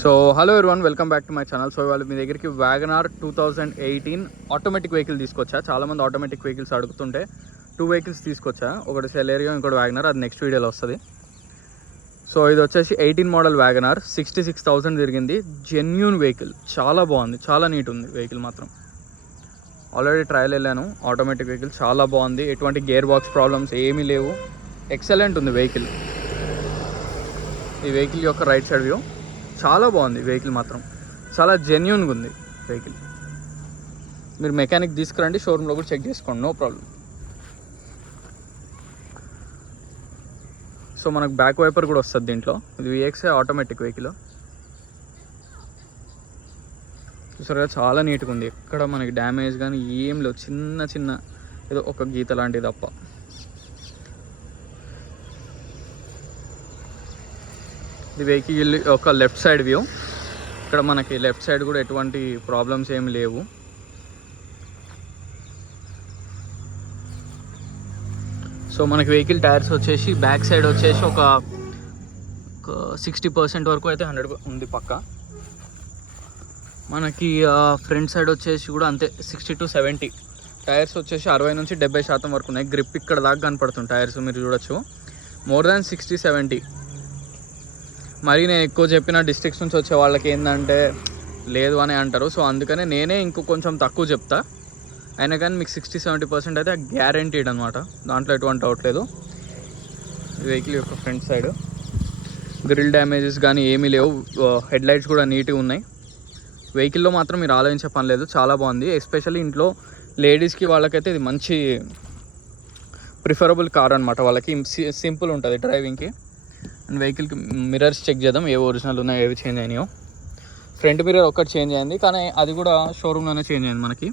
So hello everyone, welcome back to my channel. So ఇవాళ మీ దగ్గరికి WagonR 2018 automatic vehicle తీసుకొచ్చా. చాలామంది ఆటోమేటిక్ వెహికల్స్ అడుగుతుంటే 2 వెహికల్స్ తీసుకొచ్చా. ఒకటి సెలెరియో, ఇంకోటి వ్యాగనార్. అది నెక్స్ట్ వీడియోలో వస్తుంది. సో ఇది వచ్చేసి 18 మోడల్ వ్యాగనార్. 66,000 తిరిగింది. జెన్యూన్ వెహికల్, చాలా బాగుంది, చాలా నీట్ ఉంది వెహికల్ మాత్రం. ఆల్రెడీ ట్రయల్ వెళ్ళాను. ఆటోమేటిక్ వెహికల్ చాలా బాగుంది. ఎటువంటి గేర్ బాక్స్ ప్రాబ్లమ్స్ ఏమీ లేవు. ఎక్సలెంట్ ఉంది వెహికల్. ఈ వెహికల్ యొక్క రైట్ సైడ్ వ్యూ చాలా బాగుంది. వెహికల్ మాత్రం చాలా జెన్యూన్గా ఉంది వెహికల్. మీరు మెకానిక్ తీసుకురండి, షోరూంలో కూడా చెక్ చేసుకోండి, నో ప్రాబ్లం. సో మనకు బ్యాక్ వైపర్ కూడా వస్తుంది దీంట్లో. ఇది VXI ఆటోమేటిక్ వెహికల్. చూసారుగా, చాలా నీట్గా ఉంది. ఎక్కడ మనకి డ్యామేజ్ కానీ ఏం లేవు. చిన్న చిన్న ఏదో ఒక గీత లాంటిది తప్ప. ఇది వెహికల్ ఒక లెఫ్ట్ సైడ్ వ్యూ. ఇక్కడ మనకి లెఫ్ట్ సైడ్ కూడా ఎటువంటి ప్రాబ్లమ్స్ ఏమి లేవు. సో మనకి వెహికల్ టైర్స్ వచ్చేసి బ్యాక్ సైడ్ వచ్చేసి ఒక 60% వరకు అయితే 100 ఉంది పక్క. మనకి ఫ్రంట్ సైడ్ వచ్చేసి కూడా అంతే, 60 to 70. టైర్స్ వచ్చేసి 60 నుంచి 70% వరకు ఉన్నాయి. గ్రిప్ ఇక్కడ దాకా కనపడుతుంది టైర్స్, మీరు చూడొచ్చు. More than 60-70. మరి నేను ఎక్కువ చెప్పిన డిస్ట్రిక్ట్స్ నుంచి వచ్చే వాళ్ళకి ఏంటంటే లేదు అని అంటారు. సో అందుకనే నేనే ఇంకో కొంచెం తక్కువ చెప్తా. అయినా కానీ మీకు 60-70% అయితే గ్యారంటీడ్ అనమాట. దాంట్లో ఎటువంటి డౌట్ లేదు. ఈ వెహికల్ యొక్క ఫ్రంట్ సైడ్ గ్రిల్ డ్యామేజెస్ కానీ ఏమీ లేవు. హెడ్ లైట్స్ కూడా నీట్గా ఉన్నాయి. వెహికల్లో మాత్రం మీరు ఆలోచించే పని లేదు, చాలా బాగుంది. ఎస్పెషల్లీ ఇంట్లో లేడీస్కి వాళ్ళకైతే ఇది మంచి ప్రిఫరబుల్ కార్ అనమాట. వాళ్ళకి సింపుల్ ఉంటుంది డ్రైవింగ్కి. అండ్ వెహికల్కి మిర్రర్స్ చెక్ చేద్దాం, ఏవి ఒరిజినల్ ఉన్నాయో, ఏవి చేంజ్ అయినాయో. ఫ్రంట్ మిర్రర్ ఒక్కటి చేంజ్ అయింది, కానీ అది కూడా షోరూమ్లోనే చేంజ్ అయింది. మనకి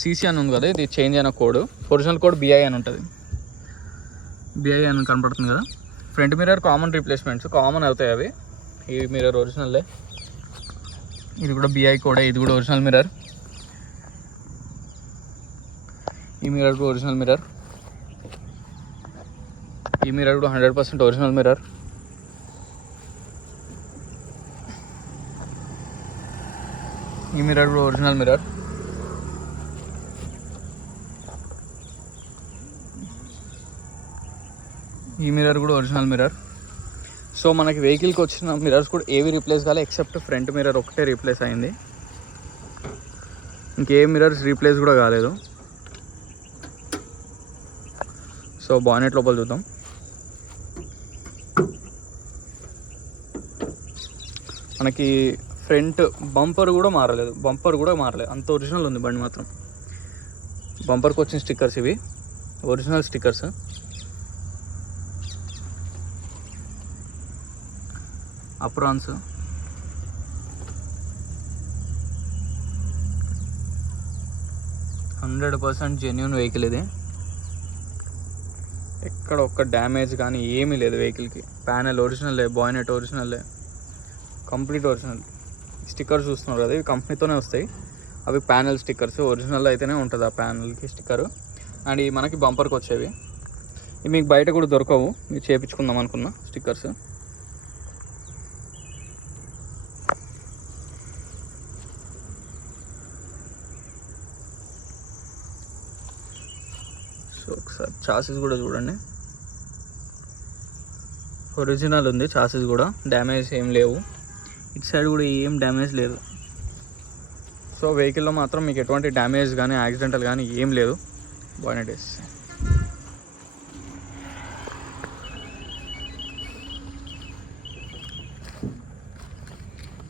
CC అని ఉంది కదా, ఇది చేంజ్ అయిన కోడ్. ఒరిజినల్ కోడ్ BI అని ఉంటుంది. BI అని కనపడుతుంది కదా. Front mirror common replacements, common అవుతాయి అవి. ఈ మిర్రర్ ఒరిజినల్లే. ఇది కూడా BI కోడే. ఇది కూడా ఒరిజినల్ మిర్రర్. ఈ మిర్రర్ కూడా ఒరిజినల్ మిర్రర్. ఈ మిర్రర్ కూడా 100% ఒరిజినల్ మిర్రర్. ఈ మిర్రర్ కూడా ఒరిజినల్ మిర్రర్. ఈ మిర్రర్ కూడా ఒరిజినల్ మిర్రర్. సో మనకి వెహికల్కి వచ్చిన మిర్రర్స్ కూడా ఏవి రీప్లేస్ కాలే, ఎక్సెప్ట్ ఫ్రంట్ మిర్రర్ ఒకటే రీప్లేస్ అయింది. ఇంకే మిర్రర్స్ రీప్లేస్ కూడా కాలేదు. సో బానెట్ లోపల చూద్దాం. మనకి ఫ్రంట్ బంపర్ కూడా మారలేదు, అంత ఒరిజినల్ ఉంది బండి మాత్రం. బంపర్కి వచ్చిన స్టిక్కర్స్ ఇవి original stickers. Aprons, %100% genuine vehicle ఇది. ఎక్కడ ఒక్క డ్యామేజ్ కానీ ఏమీ లేదు వెహికల్కి. ప్యానెల్ ఒరిజినల్లే, బాయినెట్ ఒరిజినల్లే, కంప్లీట్ ఒరిజినల్. స్టిక్కర్స్ చూస్తున్నారు కదా, ఇవి కంపెనీతోనే వస్తాయి. అవి ప్యానెల్ స్టిక్కర్స్, ఒరిజినల్ అయితేనే ఉంటుంది ఆ ప్యానెల్కి స్టిక్కరు. అండ్ ఇవి మనకి బంపర్కి వచ్చేవి. ఇవి మీకు బయట కూడా దొరకవు, మీరు చేయించుకుందాం అనుకున్న స్టిక్కర్స్. సో ఒకసారి చాసిస్ కూడా చూడండి, ఒరిజినల్ ఉంది చాసిస్ కూడా. డ్యామేజ్ ఏం లేవు. ఇటు సైడ్ కూడా ఏం డ్యామేజ్ లేదు. సో వెహికల్లో మాత్రం మీకు ఎటువంటి డ్యామేజ్ కానీ యాక్సిడెంటల్ కానీ ఏం లేదు. బానెట్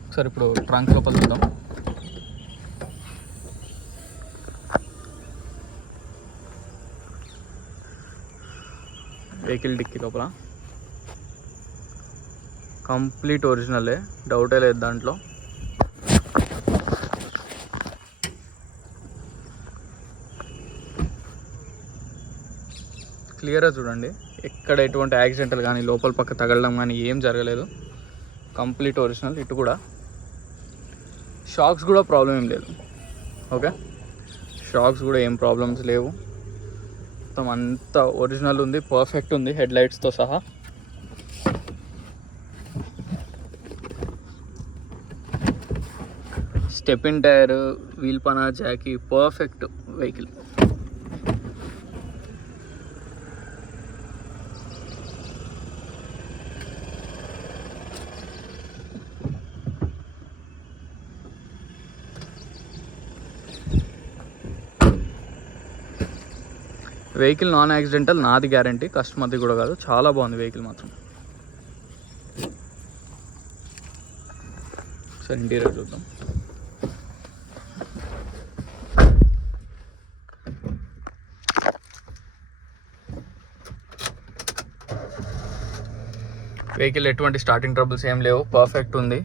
ఒకసారి ఇప్పుడు ట్రంక్ లోపల చూద్దాం. వెహికల్ డిక్కీ లోపల కంప్లీట్ ఒరిజినలే, డౌటే లేదు దాంట్లో. క్లియర్గా చూడండి, ఎక్కడ ఎటువంటి యాక్సిడెంటల్ కానీ లోపల పక్క తగలడం కానీ ఏం జరగలేదు. Complete original. ఇటు కూడా షాక్స్ కూడా ప్రాబ్లం ఏం లేదు. ఓకే, షాక్స్ కూడా ఏం ప్రాబ్లమ్స్ లేవు. మొత్తం అంతా ఒరిజినల్ ఉంది, పర్ఫెక్ట్ ఉంది హెడ్ లైట్స్తో సహా. స్టెప్ ఇన్ టైర్, వీల్ పనా, jack, perfect vehicle. Vehicle non accidental, నాది గ్యారంటీ, కస్టమర్ది కూడా కాదు. చాలా బాగుంది వెహికల్ మాత్రం. సరే ఇంటీరియర్ చూద్దాం. వెహికల్ ఎటువంటి స్టార్టింగ్ ట్రబుల్స్ ఏం లేవు, పర్ఫెక్ట్ ఉంది.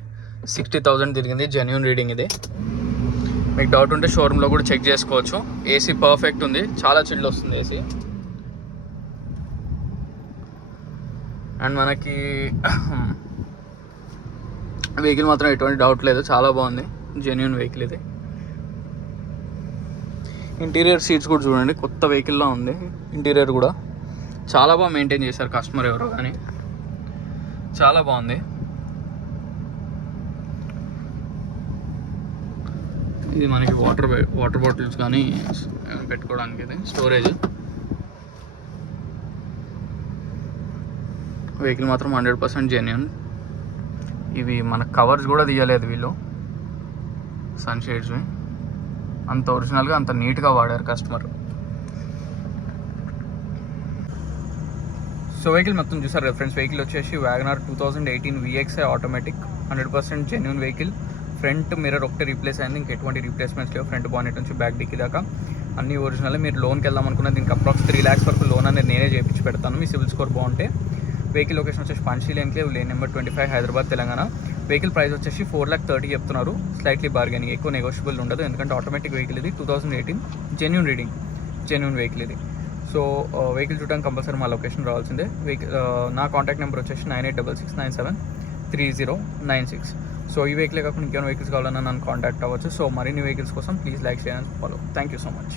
60,000 తిరిగింది, జెన్యూన్ రీడింగ్ ఇది. మీకు డౌట్ ఉంటే షోరూంలో కూడా చెక్ చేసుకోవచ్చు. ఏసీ పర్ఫెక్ట్ ఉంది, చాలా చిల్డ్ వస్తుంది ఏసీ. అండ్ మనకి వెహికల్ మాత్రం ఎటువంటి డౌట్ లేదు, చాలా బాగుంది, జెన్యూన్ వెహికల్ ఇది. ఇంటీరియర్ సీట్స్ కూడా చూడండి, కొత్త వెహికల్లో ఉంది. ఇంటీరియర్ కూడా చాలా బాగా మెయింటైన్ చేశారు కస్టమర్ ఎవరో కానీ, చాలా బాగుంది. ఇది మనకి వాటర్ బాటిల్స్ కానీ పెట్టుకోవడానికి, ఇది స్టోరేజ్. వెహికల్ మాత్రం 100% జెన్యూన్. ఇవి మన కవర్స్ కూడా తీయలేదు వీళ్ళు, సన్షేడ్స్వి. అంత ఒరిజినల్గా అంత నీట్గా వాడారు కస్టమర్. సో వెహికల్ మొత్తం చూసారు ఫ్రెండ్స్. వెహికల్ వచ్చేసి WagonR 2018 VXI automatic, 100% genuine vehicle. Front mirror ఒకటి రీప్లేస్ అయింది, ఇంకా ఎటువంటి రీప్లేస్మెంట్స్ లేవు. ఫ్రంట్ బానెట్ నుంచి బ్యాక్ డిక్కీ దాకా అన్ని ఒరిజినల్. మీరు లోన్కి వెళ్దాం అనుకున్న దీనికి అప్రాక్స్ 3 lakhs వరకు లోన్ అనేది నేనే చేయించి పెడతాను, మీ సివిల్ స్కోర్ బాగుంటే. వెహికల్ లొకేషన్ వచ్చేసి Panchsheel enclave, lane number 25, Hyderabad, Telangana. Vehicle price వచ్చేసి 4,30,000 చెప్తున్నారు. స్లైట్లీ బార్గెనింగ్, ఎక్కువ నెగోషియబుల్ ఉండదు, ఎందుకంటే ఆటోమేటిక్ వెహికల్ ఇది. 2018 జెన్యూన్ రీడింగ్, జెన్యూన్ వెహికల్ ఇది. సో వెహికల్ చూడడానికి కంపల్సరీ మా లొకేషన్ రావాల్సిందే. వెహికల్ నా కాంటాక్ట్ నెంబర్ వచ్చేసి 9866973096. సో ఈ వెహికలే కాకుండా ఇంకేమైనా వెహికల్స్ కావాలన్నా నన్ను కాంటాక్ట్ అవ్వచ్చు. సో మరిన్ని వెహికల్స్ కోసం please like, share and follow. Thank you so much.